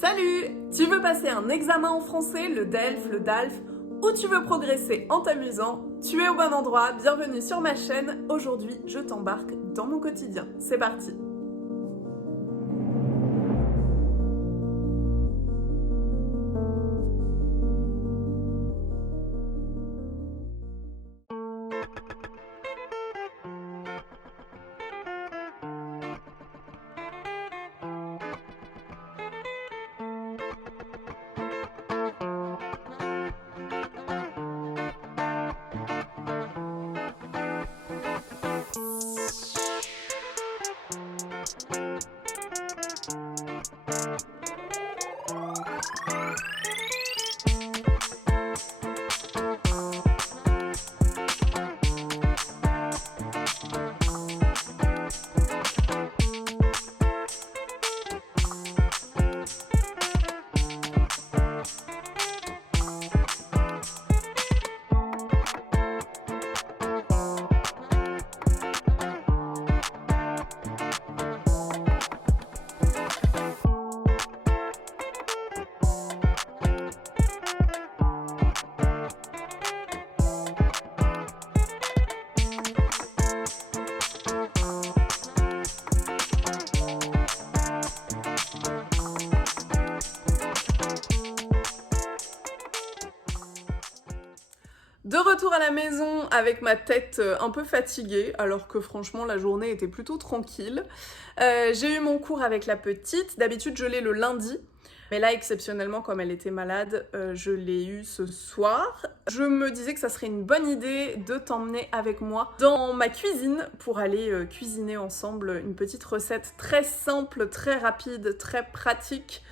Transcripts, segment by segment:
Salut! Tu veux passer un examen en français, le DELF, le DALF, ou tu veux progresser en t'amusant? Tu es au bon endroit, bienvenue sur ma chaîne. Aujourd'hui, je t'embarque dans mon quotidien. C'est parti! De retour à la maison avec ma tête un peu fatiguée, alors que franchement la journée était plutôt tranquille. J'ai eu mon cours avec la petite, d'habitude je l'ai le lundi, mais là exceptionnellement comme elle était malade, je l'ai eu ce soir. Je me disais que ça serait une bonne idée de t'emmener avec moi dans ma cuisine pour aller cuisiner ensemble une petite recette très simple, très rapide, très pratique.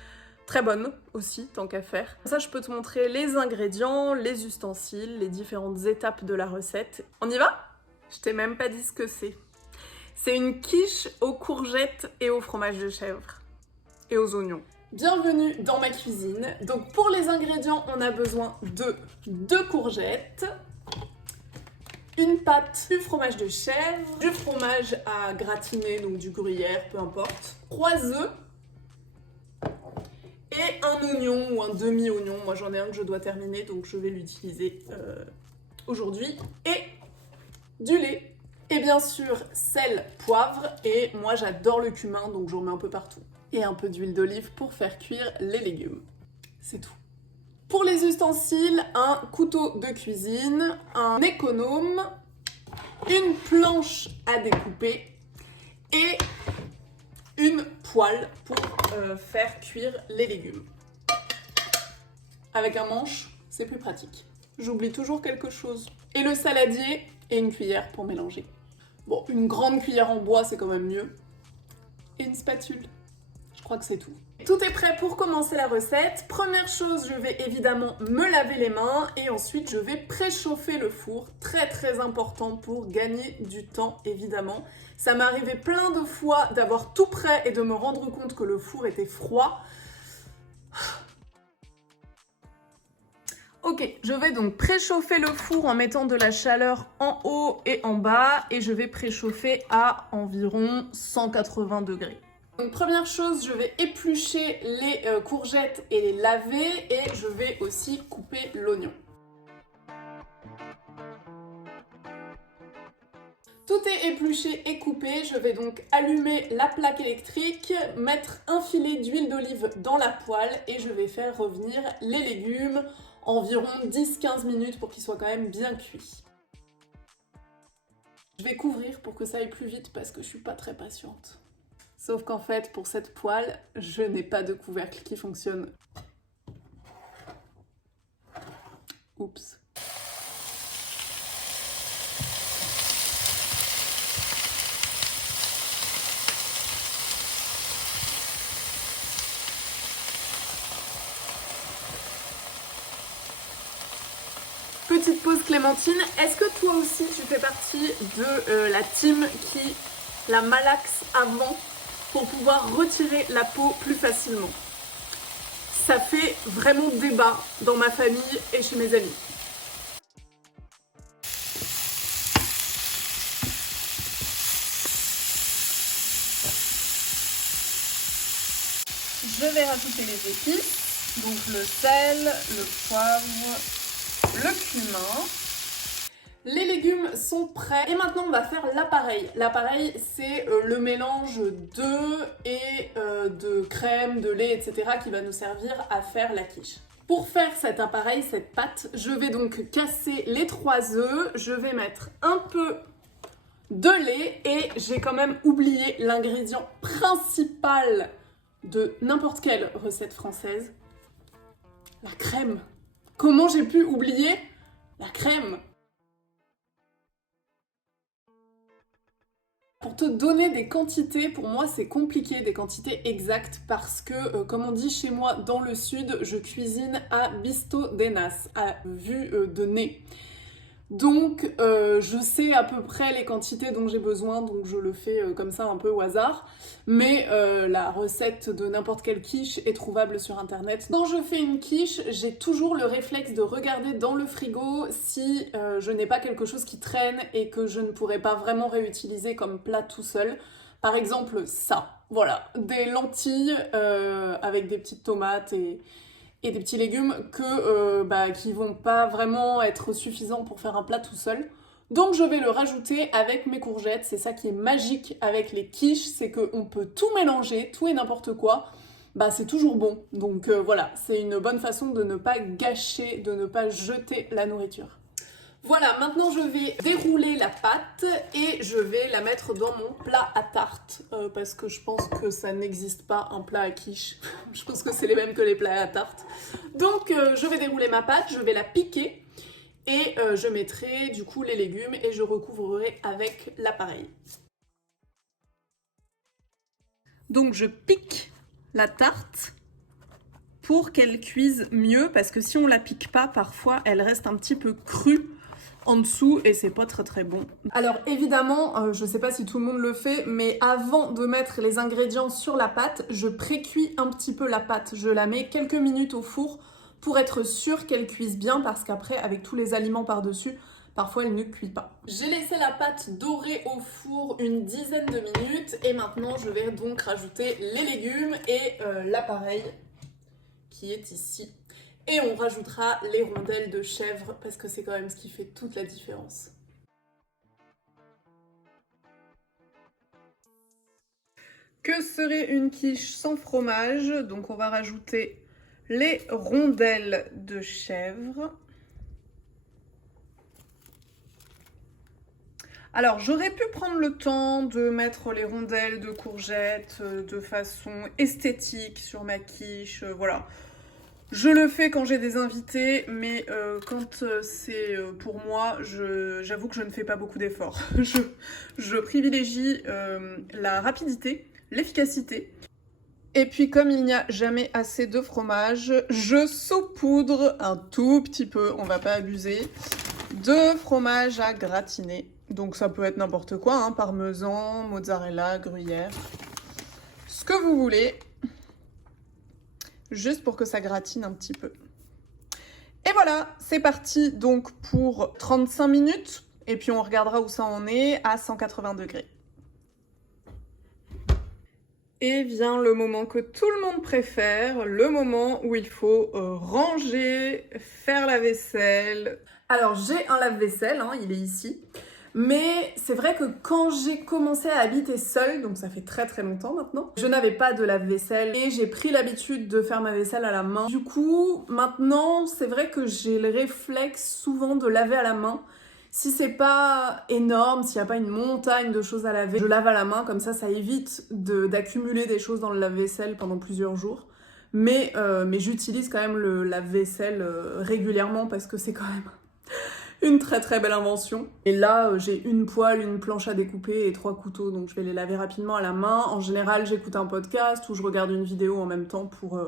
Très bonne aussi, tant qu'à faire. Comme ça, je peux te montrer les ingrédients, les ustensiles, les différentes étapes de la recette. On y va? Je t'ai même pas dit ce que c'est. C'est une quiche aux courgettes et au fromage de chèvre. Et aux oignons. Bienvenue dans ma cuisine. Donc pour les ingrédients, on a besoin de 2 courgettes, une pâte, du fromage de chèvre, du fromage à gratiner, donc du gruyère, peu importe, 3 œufs, et un oignon ou un demi-oignon. Moi j'en ai un que je dois terminer, donc je vais l'utiliser aujourd'hui. Et du lait. Et bien sûr sel, poivre, et moi j'adore le cumin, donc j'en mets un peu partout. Et un peu d'huile d'olive pour faire cuire les légumes. C'est tout. Pour les ustensiles, un couteau de cuisine, un économe, une planche à découper et une poêle pour faire cuire les légumes. Avec un manche, c'est plus pratique. J'oublie toujours quelque chose. Et le saladier et une cuillère pour mélanger. Bon, une grande cuillère en bois, c'est quand même mieux. Et une spatule. Je crois que c'est tout. Tout est prêt pour commencer la recette. Première chose, je vais évidemment me laver les mains et ensuite je vais préchauffer le four. Très très important pour gagner du temps évidemment. Ça m'est arrivé plein de fois d'avoir tout prêt et de me rendre compte que le four était froid. Ok, je vais donc préchauffer le four en mettant de la chaleur en haut et en bas et je vais préchauffer à environ 180 degrés. Donc première chose, je vais éplucher les courgettes et les laver et je vais aussi couper l'oignon. Tout est épluché et coupé, je vais donc allumer la plaque électrique, mettre un filet d'huile d'olive dans la poêle et je vais faire revenir les légumes environ 10-15 minutes pour qu'ils soient quand même bien cuits. Je vais couvrir pour que ça aille plus vite parce que je suis pas très patiente. Sauf qu'en fait, pour cette poêle, je n'ai pas de couvercle qui fonctionne. Oups. Petite pause Clémentine, est-ce que toi aussi tu fais partie de la team qui la malaxe avant pour pouvoir retirer la peau plus facilement? Ça fait vraiment débat dans ma famille et chez mes amis. je vais rajouter les épices, donc le sel, le poivre, le cumin. Les légumes sont prêts et maintenant on va faire l'appareil. L'appareil c'est le mélange d'œufs et de crème, de lait, etc. qui va nous servir à faire la quiche. Pour faire cet appareil, cette pâte, je vais donc casser les 3 œufs, je vais mettre un peu de lait et j'ai quand même oublié l'ingrédient principal de n'importe quelle recette française, la crème. Comment j'ai pu oublier la crème ? Pour te donner des quantités, pour moi c'est compliqué, des quantités exactes, parce que, comme on dit chez moi dans le sud, je cuisine à bisto denas, à vue de nez. Donc je sais à peu près les quantités dont j'ai besoin, donc je le fais comme ça un peu au hasard. Mais la recette de n'importe quelle quiche est trouvable sur internet. Quand je fais une quiche, j'ai toujours le réflexe de regarder dans le frigo si je n'ai pas quelque chose qui traîne et que je ne pourrais pas vraiment réutiliser comme plat tout seul. Par exemple ça, voilà, des lentilles avec des petites tomates et des petits légumes qui vont pas vraiment être suffisants pour faire un plat tout seul. Donc je vais le rajouter avec mes courgettes. C'est ça qui est magique avec les quiches, c'est qu'on peut tout mélanger, tout et n'importe quoi. C'est toujours bon. Donc voilà, c'est une bonne façon de ne pas gâcher, de ne pas jeter la nourriture. Voilà, maintenant je vais dérouler la pâte et je vais la mettre dans mon plat à tarte parce que je pense que ça n'existe pas un plat à quiche. Je pense que c'est les mêmes que les plats à tarte. Donc je vais dérouler ma pâte, je vais la piquer et je mettrai du coup les légumes et je recouvrerai avec l'appareil. Donc je pique la tarte pour qu'elle cuise mieux parce que si on la pique pas, parfois elle reste un petit peu crue en dessous et c'est pas très bon. Alors évidemment, je sais pas si tout le monde le fait, mais avant de mettre les ingrédients sur la pâte, je pré-cuis un petit peu la pâte. Je la mets quelques minutes au four pour être sûre qu'elle cuise bien parce qu'après, avec tous les aliments par-dessus, parfois elle ne cuit pas. J'ai laissé la pâte dorer au four une dizaine de minutes et maintenant je vais donc rajouter les légumes et l'appareil qui est ici. Et on rajoutera les rondelles de chèvre parce que c'est quand même ce qui fait toute la différence. Que serait une quiche sans fromage? Donc on va rajouter les rondelles de chèvre. Alors j'aurais pu prendre le temps de mettre les rondelles de courgettes de façon esthétique sur ma quiche, voilà. Je le fais quand j'ai des invités, mais quand c'est pour moi, j'avoue que je ne fais pas beaucoup d'efforts. Je privilégie la rapidité, l'efficacité. Et puis comme il n'y a jamais assez de fromage, je saupoudre un tout petit peu, on va pas abuser, de fromage à gratiner. Donc ça peut être n'importe quoi, hein, parmesan, mozzarella, gruyère, ce que vous voulez. Juste pour que ça gratine un petit peu. Et voilà, c'est parti donc pour 35 minutes. Et puis on regardera où ça en est à 180 degrés. Et vient le moment que tout le monde préfère, le moment où il faut ranger, faire la vaisselle. Alors j'ai un lave-vaisselle, hein, il est ici. Mais c'est vrai que quand j'ai commencé à habiter seule, donc ça fait très longtemps maintenant, je n'avais pas de lave-vaisselle et j'ai pris l'habitude de faire ma vaisselle à la main. Du coup, maintenant, c'est vrai que j'ai le réflexe souvent de laver à la main. Si c'est pas énorme, s'il n'y a pas une montagne de choses à laver, je lave à la main, comme ça évite d'accumuler des choses dans le lave-vaisselle pendant plusieurs jours. Mais j'utilise quand même le lave-vaisselle régulièrement parce que c'est quand même une très belle invention. Et là, j'ai une poêle, une planche à découper et 3 couteaux, donc je vais les laver rapidement à la main. En général, j'écoute un podcast ou je regarde une vidéo en même temps pour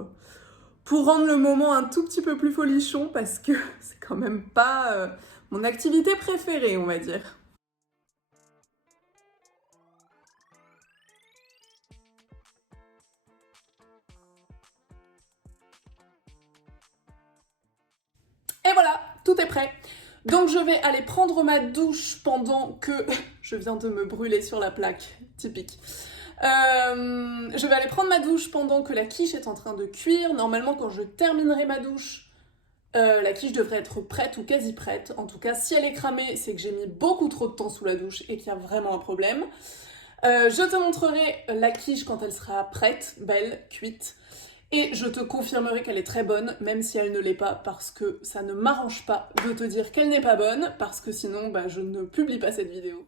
rendre le moment un tout petit peu plus folichon parce que c'est quand même pas mon activité préférée, on va dire. Et voilà, tout est prêt. Donc je vais aller prendre ma douche pendant que je viens de me brûler sur la plaque, typique. Je vais aller prendre ma douche pendant que la quiche est en train de cuire. Normalement, quand je terminerai ma douche, la quiche devrait être prête ou quasi prête. En tout cas, si elle est cramée, c'est que j'ai mis beaucoup trop de temps sous la douche et qu'il y a vraiment un problème. Je te montrerai la quiche quand elle sera prête, belle, cuite. Et je te confirmerai qu'elle est très bonne, même si elle ne l'est pas, parce que ça ne m'arrange pas de te dire qu'elle n'est pas bonne, parce que sinon, je ne publie pas cette vidéo.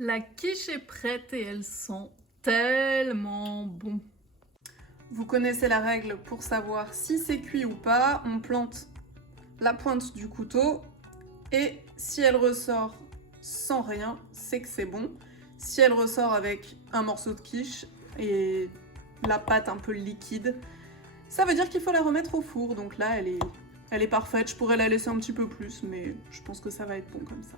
La quiche est prête et elle sent tellement bon. Vous connaissez la règle pour savoir si c'est cuit ou pas. On plante la pointe du couteau et si elle ressort sans rien, c'est que c'est bon. Si elle ressort avec un morceau de quiche et la pâte un peu liquide, ça veut dire qu'il faut la remettre au four. Donc là, elle est parfaite. Je pourrais la laisser un petit peu plus, mais je pense que ça va être bon comme ça.